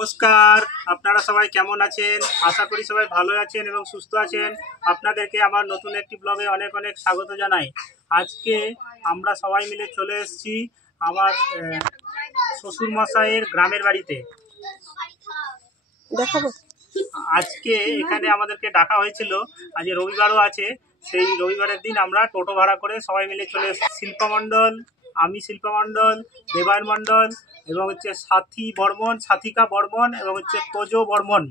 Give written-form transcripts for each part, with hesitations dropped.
নমস্কার, আপনারা সবাই কেমন আছেন? আশা করি সবাই ভালো আছেন এবং সুস্থ আছেন। আপনাদেরকে আমার নতুন একটি ব্লগে অনেক অনেক স্বাগত জানাই। আজকে আমরা সবাই মিলে চলে এসেছি আমার শ্বশুর মশাইয়ের গ্রামের বাড়িতে। দেখাবো। আজকে এখানে আমাদেরকে ডাকা হয়েছিল, আজ রবিবারও আছে। সেই রবিবারের দিন আমরা টোটো ভাড়া করে সবাই মিলে চলে এসেছি। শিল্পা মণ্ডল, আমি শিল্পা মণ্ডল, দেবায়ন মণ্ডল এবং হচ্ছে সাথী বর্মন, সাথিকা বর্মন এবং হচ্ছে তোজো বর্মন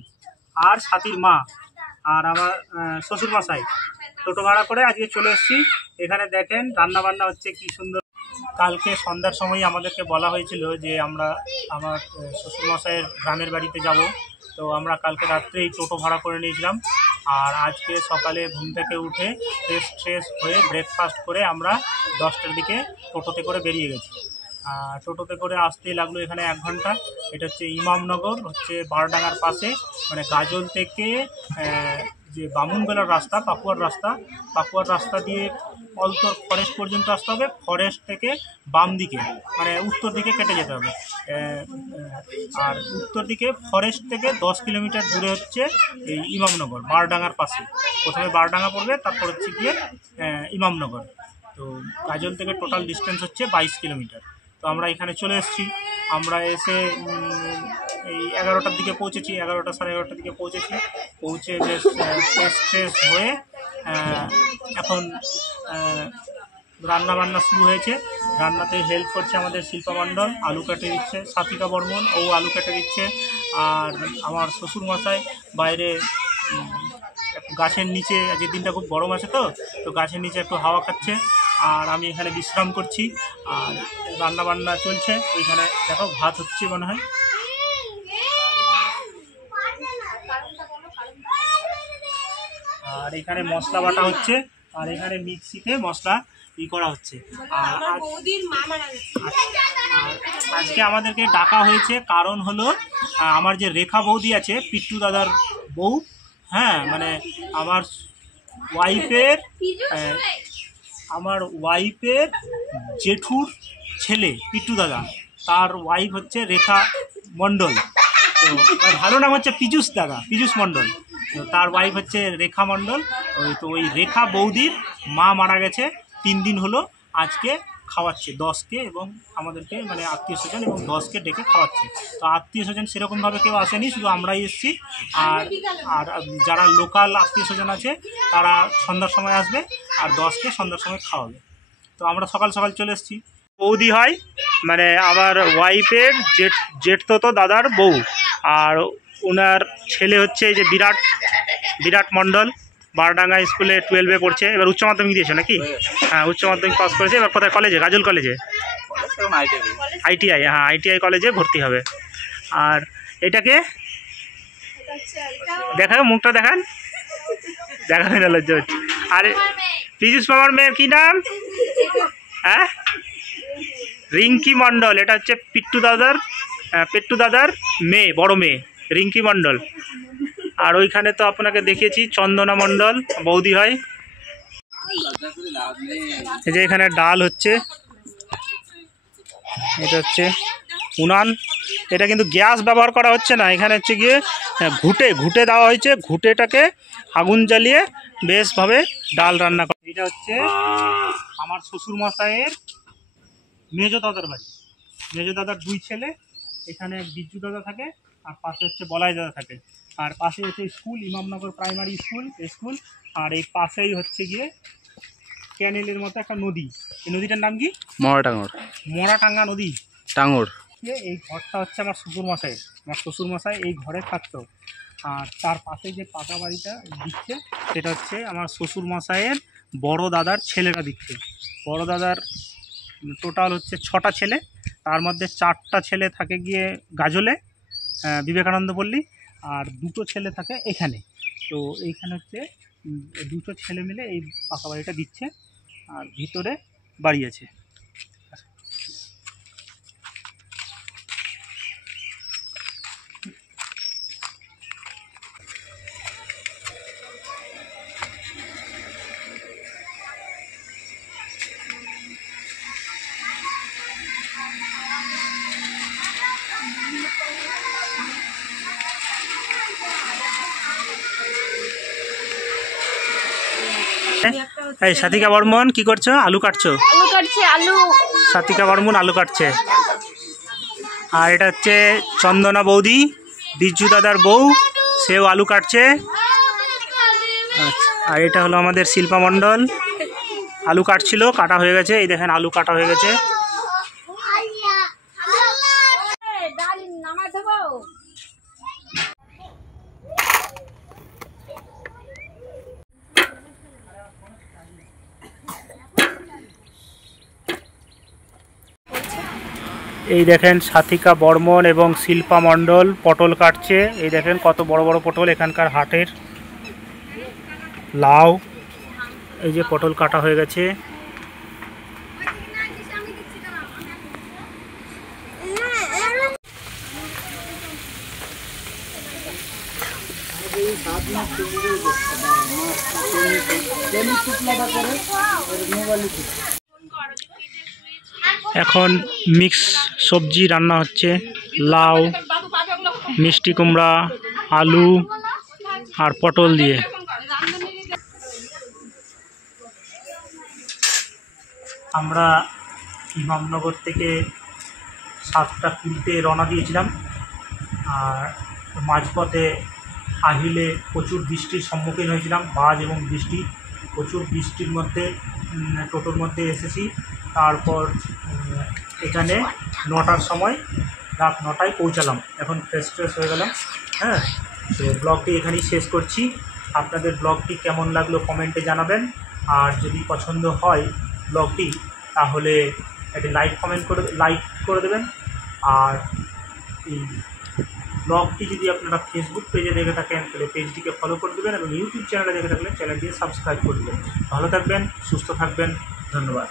আর সাথীর মা আর আমার শ্বশুর মশাই টোটো ভাড়া করে আজকে চলে এসেছি। এখানে দেখেন রান্না বান্না হচ্ছে কি সুন্দর। কালকে সন্ধ্যার সময় আমাদেরকে বলা হয়েছিল যে আমরা আমার শ্বশুর মশাইয়ের গ্রামের বাড়িতে যাব। তো আমরা কালকে রাত্রেই টোটো ভাড়া করে নিয়েছিলাম। আর আজকে সকালে ঘুম থেকে উঠে ফ্রেশ হয়ে ব্রেকফাস্ট করে আমরা 10টার দিকে টোটোতে করে বেরিয়ে গেছি। টোটোতে করে আসতেই লাগলো এখানে 1 ঘন্টা। এটা হচ্ছে ইমামনগর, হচ্ছে বারডাঙ্গার পাশে, মানে গাজল থেকে যে বামুনবেলার রাস্তা, পাকুয়ার রাস্তা দিয়ে অলতর ফরেস্ট পর্যন্ত আসতে হবে। ফরেস্ট থেকে বাম দিকে মানে উত্তর দিকে কেটে যেতে হবে। আর উত্তর দিকে ফরেস্ট থেকে 10 কিলোমিটার দূরে হচ্ছে এই ইমামনগর, বারডাঙ্গার পাশে। প্রথমে বারডাঙ্গা পড়বে, তারপর হচ্ছে গিয়ে ইমামনগর। তো গাজল থেকে টোটাল ডিস্টেন্স হচ্ছে 22 কিলোমিটার। তো আমরা এখানে চলে এসেছি। আমরা এসে এই 11টার দিকে পৌঁছেছি, 11টা সাড়ে 11টার দিকে পৌঁছে বেশ ফ্রেশ হয়ে এখন রান্না শুরু হয়েছে। রান্নাতে হেল্প করছে আমাদের শিল্পা মণ্ডল, আলু কেটে দিচ্ছে। সাথিকা বর্মন ও আলু কেটে দিচ্ছে। আর আমার শ্বশুর মশাই বাইরে গাছের নিচে, আজকের দিনটা খুব গরম আছে তো গাছের নিচে একটু হাওয়া খাচ্ছে। আর আমি এখানে বিশ্রাম করছি। আর রান্না বান্না চলছে। ওইখানে দেখো ভাত হচ্ছে মনে হয়। আর এখানে মশলা বাটা হচ্ছে, আর এখানে মিক্সিতে মশলা করা হচ্ছে। আর আজকে আমাদেরকে ডাকা হয়েছে কারণ হলো আমার যে রেখা বৌদি আছে, পিট্টু দাদার বউ, হ্যাঁ, মানে আমার ওয়াইফের জেঠুর ছেলে পিট্টু দাদা, তার ওয়াইফ হচ্ছে রেখা মণ্ডল। তো ভালো নাম হচ্ছে পীযূষ মণ্ডল। তো তার ওয়াইফ হচ্ছে রেখা মণ্ডল। ওই রেখা বৌদির মা মারা গেছে 3 দিন হলো। আজকে খাওয়াচ্ছে 10কে এবং আমাদেরকে, মানে আত্মীয় স্বজন এবং 10কে ডেকে খাওয়াচ্ছে। তো আত্মীয় স্বজন সেরকমভাবে কেউ আসেনি, শুধু আমরাই এসেছি। আর যারা লোকাল আত্মীয় স্বজন আছে তারা সন্ধ্যার সময় আসবে আর 10কে সন্ধ্যার সময় খাওয়াবে। তো আমরা সকাল সকাল চলে এসেছি। বৌদি হয় মানে আমার ওয়াইফের জেঠতো দাদার বউ। আর ওনার ছেলে হচ্ছে এই যে বিরাট মণ্ডল, বারডাঙ্গা স্কুলে 12-এ পড়ছে। এবার উচ্চ মাধ্যমিক দিয়েছে নাকি? হ্যাঁ, উচ্চ মাধ্যমিক পাস করেছে। এবার কোথায় কলেজে? গাজল কলেজে, আইটিআই। হ্যাঁ, আইটিআই কলেজে ভর্তি হবে। আর এটাকে দেখাও, মুখটা দেখান, দেখাবে না, লজ্জা হচ্ছে। আর পীযূষ মামার মেয়ের কি নাম? হ্যাঁ, রিঙ্কি মণ্ডল। এটা হচ্ছে পিট্টু দাদার মেয়ে, বড় মেয়ে রিঙ্কি মণ্ডল। আর ওইখানে তো আপনাকে দেখিয়েছি চন্দনা মণ্ডল, বৌদি হয়। এই যে এখানে ডাল হচ্ছে, এটা হচ্ছে উনান। এটা কিন্তু গ্যাস ব্যবহার করা হচ্ছে না, এখানে হচ্ছে গিয়ে ঘুটে দেওয়া হয়েছে। ঘুটেটাকে আগুন জ্বালিয়ে বেশভাবে ডাল রান্না করা। এটা হচ্ছে আমার শ্বশুর মশাইয়ের মেজো দাদার বাড়ি। মেজো দাদার 2 ছেলে, এখানে বিজ্জু দাদা থাকে আর পাশে হচ্ছে বলাই দাদা থাকে। আর পাশে হচ্ছে স্কুল, ইমামনগর প্রাইমারি স্কুল। আর এই পাশেই হচ্ছে গিয়ে ক্যানেলের মতো একটা নদী। এই নদীটার নাম কি? মরাটাঙ্গা নদী, টাঙ্গর। এই ঘরটা হচ্ছে আমার শ্বশুর মশাই এই ঘরে থাকতো। আর তার পাশে যে পাকা বাড়িটা দিচ্ছে সেটা হচ্ছে আমার শ্বশুর মশাইয়ের বড় দাদার ছেলেরা দিচ্ছে। বড় দাদার টোটাল হচ্ছে 6টা ছেলে, তার মধ্যে 4টা ছেলে থাকে গিয়ে গাজলে, বিবেকানন্দ পল্লী, আর 2টো ছেলে থাকে এখানে। তো এইখানে হচ্ছে 2টো ছেলে মিলে এই পাকা বাড়িটা দিচ্ছে। আর ভিতরে বাড়ি আছে। এই সাথিকা বর্মন কি করছো? আলু কাটছো? আলু কাটছে, আলু। সাথিকা বর্মন আলু কাটছে। আর এটা হচ্ছে চন্দনা বৌদি, বিজ্জু দাদার বউ, সেও আলু কাটছে। আচ্ছা, আর এটা হলো আমাদের শিল্পা মণ্ডল, আলু কাটছিল, কাটা হয়ে গেছে। এই দেখেন আলু কাটা হয়ে গেছে। এই দেখেন সাথিকা বর্মন এবং শিল্পা মণ্ডল পটল কাটছে। এই দেখেন কত বড় বড় পটল, এখানকার হাটের লাউ। এই যে পটল কাটা হয়ে গেছে। এখন মিক্স সবজি রান্না হচ্ছে, লাউ, মিষ্টি কুমড়া, আলু আর পটল দিয়ে। আমরা ইমামনগর থেকে 7টা কিনতে রওনা দিয়েছিলাম। আর মাঝপথে আহিলে প্রচুর বৃষ্টির সম্মুখীন হয়েছিলাম, বাজ এবং বৃষ্টি, প্রচুর বৃষ্টির মধ্যে টোটোর মধ্যে এসেছি। তারপর এখানে 9টার সময়, রাত 9টায় পৌঁছালাম। এখন ফ্রেশ হয়ে গেলাম। হ্যাঁ, তো ব্লগটি এখানেই শেষ করছি। আপনাদের ব্লগটি কেমন লাগলো কমেন্টে জানাবেন। আর যদি পছন্দ হয় ব্লগটি, তাহলে একটি লাইক করে দেবেন। আর এই ব্লগটি যদি আপনারা ফেসবুক পেজে দেখে থাকেন তাহলে পেজটিকে ফলো করে দেবেন, এবং ইউটিউব চ্যানেলে দেখে থাকলে চ্যানেলটিকে সাবস্ক্রাইব করে দেবেন। ভালো থাকবেন, সুস্থ থাকবেন, ধন্যবাদ।